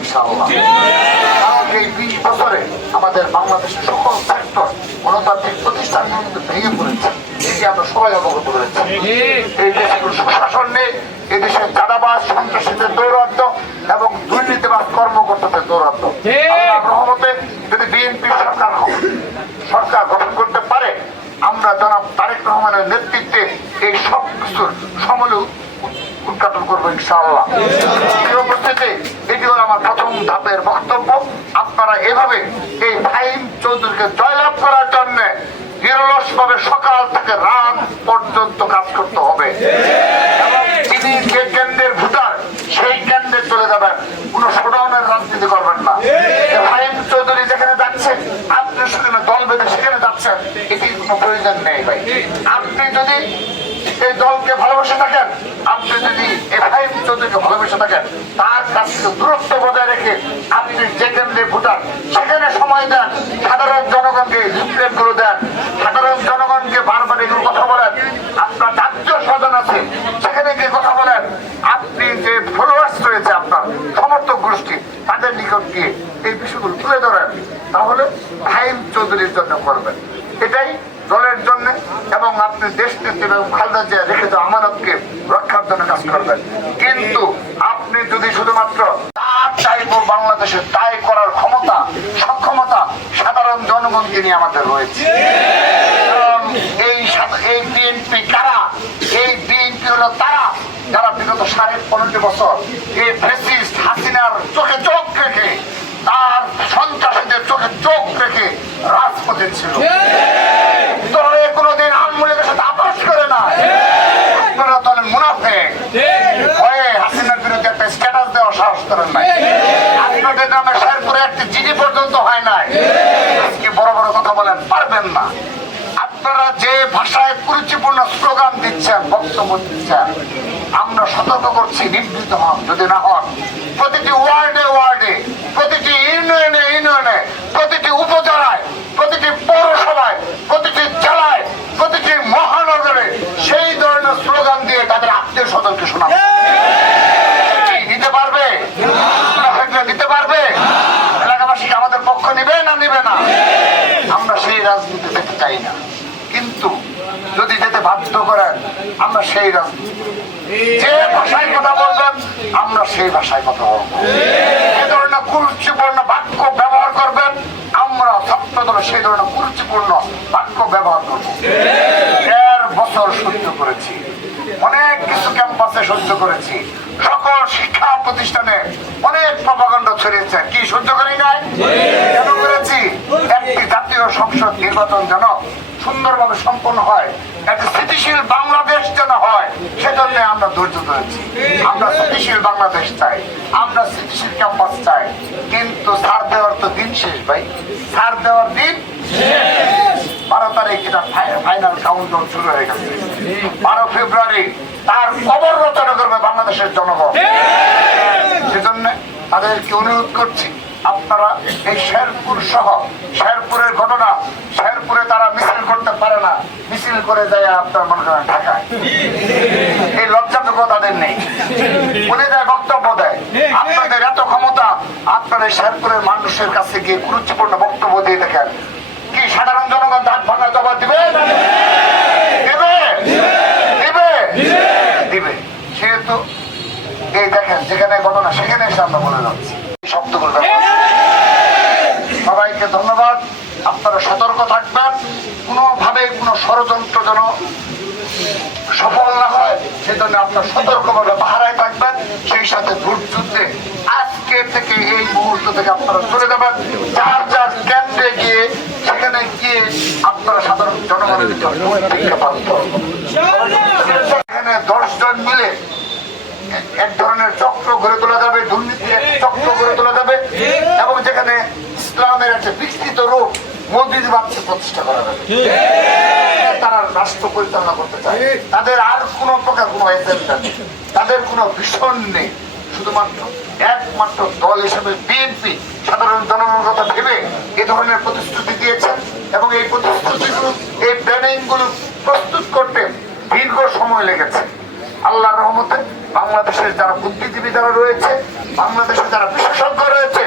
ইনশাআল্লাহ। কারণ এই 20 বছরে আমাদের বাংলাদেশের সকল সেক্টর গণতান্ত্রিক প্রতিষ্ঠানগুলো কিন্তু ভেঙে পড়েছে, এটি আমরা সবাই অবগত রয়েছে। এই দেশে সুশাসন নেই, এই দেশে চাঁদাবাজ সন্ত্রাসীদের দৌরাত্ম্য এবং দুর্নীতিবাজ কর্মকর্তাদের দৌরাত্ম্য। আল্লাহর রহমতে যদি বিএনপি সরকার গঠন করতে পারে, আমরা জনাব তারেক রহমানের নেতৃত্বে এই সব কিছুর সমূলে উদ্ঘাটন করবো ইনশাআল্লাহ। উপস্থিতি এটি হল আমার প্রথম ধাপের বক্তব্য। আপনারা এভাবে এই ফাহিম চৌধুরীকে জয়লাভ করার জন্য নিরলসভাবে সকাল থেকে রাত পর্যন্ত কাজ করতে হবে এবং তিনি যে কেন্দ্রের ভোটার সেই কেন্দ্রে চলে যাবেন, কোনো শোডাউনের রাজনীতি করবেন না। ফাহিম চৌধুরী যেখানে যাচ্ছেন, আপনি সেখানে দল বেঁধে সেখানে যাচ্ছেন, এটি কোনো প্রয়োজন নেই ভাই। আপনি যদি এই দলকে ভালোবেসে থাকেন, আপনি যদি ফাহিম চৌধুরীকে ভালোবেসে থাকেন, তার কাছ থেকে দূরত্ব বজায় রেখে আপনি যে কেন্দ্রে ভোটার সেখানে সময় দেন, সাধারণ জনগণকে লিফলেট গুলো দেন, সাধারণ জনগণকে বারবার এগুলো কথা বলেন, আপনার আত্মীয় স্বজন আছে সেখানে গিয়ে কথা বলেন, আপনি যে ফলোয়ার্স রয়েছে আপনার সমর্থক গোষ্ঠী তাদের নিকট গিয়ে এই বিষয়গুলো তুলে ধরেন, তাহলে ফাহিম চৌধুরীর জন্য করবেন। এটাই দলের জন্য এবং আপনি দেশ নেত্রী এবং খালেদা জিয়া রেখে দেওয়া আমানতকে রক্ষার জন্য কাজ করবেন। কিন্তু আপনি যদি শুধুমাত্র তার চাইবো বাংলাদেশে তাই করার ক্ষমতা সক্ষমতা সাধারণ জনগণকে নিয়ে আমাদের রয়েছে। কারণ এই বিএনপি কারা? এই বিএনপি হলো তারা যারা বিগত 15.5 বছর এই ফ্যাসিস্ট হাসিনার চোখে চোখ রেখে, তার সন্ত্রাসীদের চোখে চোখ রেখে রাজপথে ছিল। দলে কোনোদিন আওয়ামীলীগের সাথে আপোষ করে না। আপনারা দলের মুনাফিক হয়ে হাসিনার বিরুদ্ধে একটা স্ট্যাটাস দেওয়ার সাহস করেন নাই। আপনাদের নামে শেরপুরে একটি জিডি পর্যন্ত হয় নাই। আজকে বড় বড় কথা বলেন, পারবেন না। আপনারা যে ভাষায় কুরুচিপূর্ণ স্লোগান দিচ্ছেন, বক্তব্য দিচ্ছেন, আমরা সতর্ক করছি, নিবৃত হন। যদি না হন, প্রতিটি ওয়ার্ডে ওয়ার্ডে, প্রতিটি ইউনিয়নে ইউনিয়নে, প্রতিটি উপজেলায়, প্রতিটি পৌরসভায়, প্রতিটি জেলায়, প্রতিটি মহানগরে সেই ধরনের স্লোগান দিয়ে তাদের আত্মীয় স্বজনকে শোনাবে। নিতে পারবে? নিতে পারবে? এলাকাবাসী আমাদের পক্ষ নিবে না নিবে না? আমরা সেই রাজনীতি দেখতে চাই না। কিন্তু যদি যেতে বাধ্য করেন, আমরা সেই রাজনীতি, যে ভাষায় কথা বলবেন আমরা সেই ভাষায় কথা বলবো। যে ধরনের কুরুচিপূর্ণ বাক্য ব্যবহার করবেন, আমরা ছাত্র দলে সেই ধরনের কুরুচিপূর্ণ বাক্য ব্যবহার করবো। 1.5 বছর সহ্য করেছি, অনেক কিছু ক্যাম্পাসে সহ্য করেছি, সকল শিক্ষা প্রতিষ্ঠানে অনেক প্রপাগান্ডা ছড়িয়েছে। কি সহ্য করি নাই? কেন করেছি? একটি জাতীয় সংসদ নির্বাচন যেন সুন্দরভাবে সম্পন্ন হয়, একটা স্থিতিশীল বাংলাদেশ যেন হয়, সেজন্য আমরা ধৈর্য ধরেছি। আমরা স্থিতিশীল বাংলাদেশ চাই, আমরা স্থিতিশীল ক্যাম্পাস চাই। কিন্তু ছাড় দেওয়ার তো দিন শেষ ভাই, ছাড় দেওয়ার দিন 12 তারিখ এটা ফাইনাল কাউন্টডাউন শুরু হয়ে গেছে। 12 ফেব্রুয়ারি তার কবর রচনা করবে বাংলাদেশের জনগণ। সেজন্য তাদেরকে অনুরোধ করছি, আপনারা এই শেরপুর সহ শেরপুরের ঘটনা, শেরপুরে তারা মিছিল করতে পারে না, মিছিল করে যায় আপনার মনে করেন ঢাকায়। এই লজ্জাটুকু তাদের নেই, বলে দেয়, বক্তব্য দেয়। আপনাদের এত ক্ষমতা, আপনারা শেরপুরের মানুষের কাছে গিয়ে কুরুচিপূর্ণ বক্তব্য দিয়ে দেখেন, কি সাধারণ জনগণ দাঁত ভাঙা জবাব দিবে? দিবে দিবে দিবে। সেহেতু এই দেখেন, যেখানে ঘটনা সেখানে এসে আমরা বলে যাচ্ছি শব্দগুলো। সবাইকে ধন্যবাদ। আপনারা সতর্ক থাকবেন, কোনোভাবে কোনো ষড়যন্ত্র যেন সফল না হয় সেজন্য আপনার সতর্কভাবে পাহারায় থাকবেন। সেই সাথে ভোট যুদ্ধে আজকে থেকে এই মুহূর্ত থেকে আপনারা চলে যাবেন যার যার কেন্দ্রে গিয়ে, সেখানে গিয়ে আপনারা সাধারণ জনগণের ভূমিকা পালন করবেন। এখানে 10 জন মিলে এক ধরনের চক্র গড়ে তোলা যাবে, দুর্নীতির এক চক্র গড়ে তোলা যাবে এবং যেখানে ইসলামের একটা বিস্তৃত রূপ মৌলবাদকে প্রতিষ্ঠা করা যাবে। তারা রাষ্ট্র পরিচালনা করতে চায়, তাদের আর কোন প্রকার কোনো এজেন্ডা নেই, তাদের কোনো ভিশন নেই। শুধুমাত্র একমাত্র দল হিসেবে বিএনপি সাধারণ জনগণের কথা ভেবে এ ধরনের প্রতিশ্রুতি দিয়েছেন এবং এই প্রতিশ্রুতিগুলো, এই প্ল্যানিং গুলো প্রস্তুত করতে দীর্ঘ সময় লেগেছে। আল্লাহর রহমতে বাংলাদেশের যারা বুদ্ধিজীবী যারা রয়েছে বাংলাদেশে যারা বিশেষজ্ঞ রয়েছে